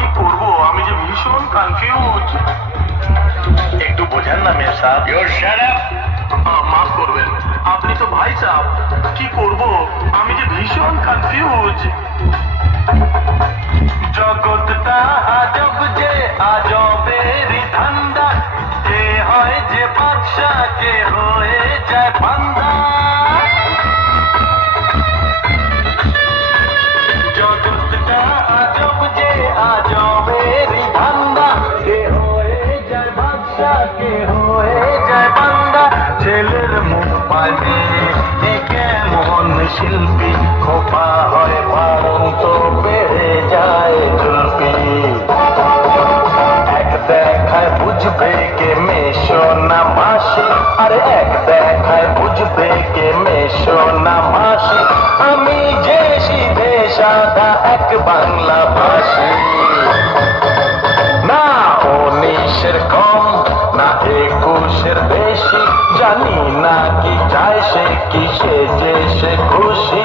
কি করব আমি যে ভীষণ কনফিউজ। একটু বোঝান না মেয়ের সাহেব। You shut up. মাফ করবেন, আপনি তো ভাই সাহেব। কি করব আমি যে ভীষণ কনফিউজ। জগৎটা আজব যে আজবেরই ধান্দা, কে হয় যে বাদশা কে হয়ে যায় বান্দা। জগৎটা আজব যে আজবেরই ধান্দা, কে হয়ে যায় বাদশা কে হয়ে যায় বান্দা। ছেলের মুখ পানে কেমন শিল্পী, খোপা হয় পারন তো বেড়ে যায় জুলপি। এক দেখায় বুঝবে কে মেশো না মাসি, আরে এক দেখায় বুঝবে কে মেশো না মাসি। আমি যে সিধে সাদা এক বাংলা ভাষী, না 19-এর কম না 21-এর বেশি। জানি না কি চায় সে, কিসে যে সে খুশি।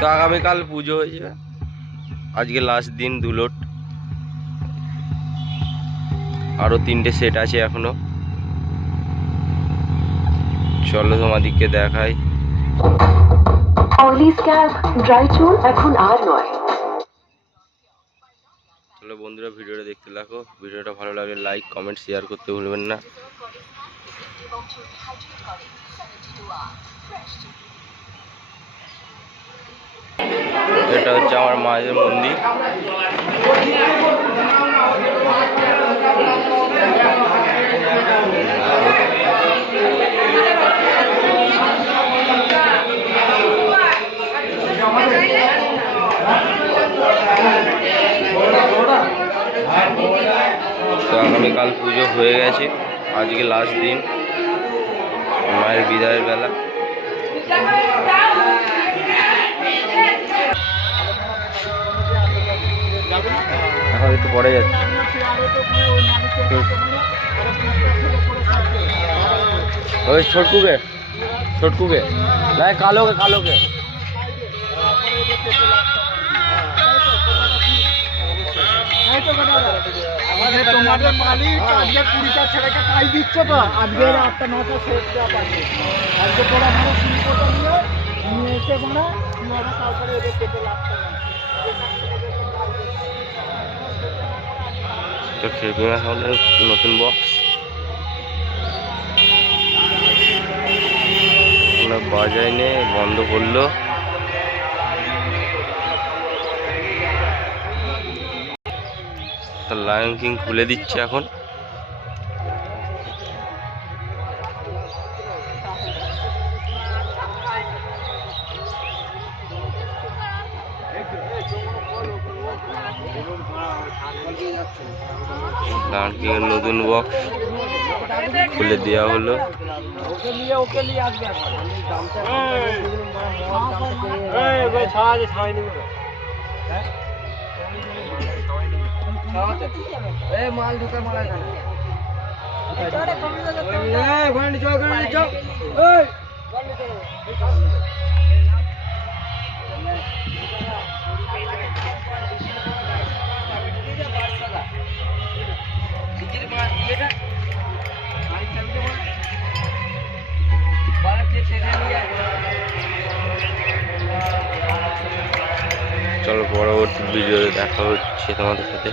তো আগামীকাল পুজো হয়ে যাবে, আজকে লাস্ট দিন দুলোট। আরো 3টে সেট আছে এখনো। চলো তোমাদেরকে দেখাই। অয়েলি স্ক্যাল্প, ড্রাই চুল এখন আর নয়। চলো বন্ধুরা, ভিডিওটা দেখতে থাকো। ভিডিওটা ভালো লাগলে লাইক কমেন্ট শেয়ার করতে ভুলবেন না। এটা হচ্ছে আমার মায়ের মন্দির। তো আগামীকাল পুজো হয়ে গেছে, আজকে লাস্ট দিন, মায়ের বিদায়ের বেলা। এখন একটু পরে যাচ্ছে। ওই ছোটকুকে না, কালোকে তোমাদের মালিক আজকে 20টা ছেলেকে কাজ দিচ্ছ তো, আজকে 8টা 9টা সেট দেওয়া পারবে। আজকে তোরা মানে শিল্পটা নিয়ে এসে মানে কিভাবে তারপরে এদের পেটে লাগতে হবে। তো খেপিং হলে নতুন বক্স বাজায় নে বন্ধ করলো। লায়ন কিং খুলে দিচ্ছে এখন। লায়ন কিং এর নতুন বক্স খুলে দেওয়া হলো। মাল ঢোকার মারা চলো পরবর্তী ভিডিওতে দেখা হচ্ছে তোমাদের সাথে।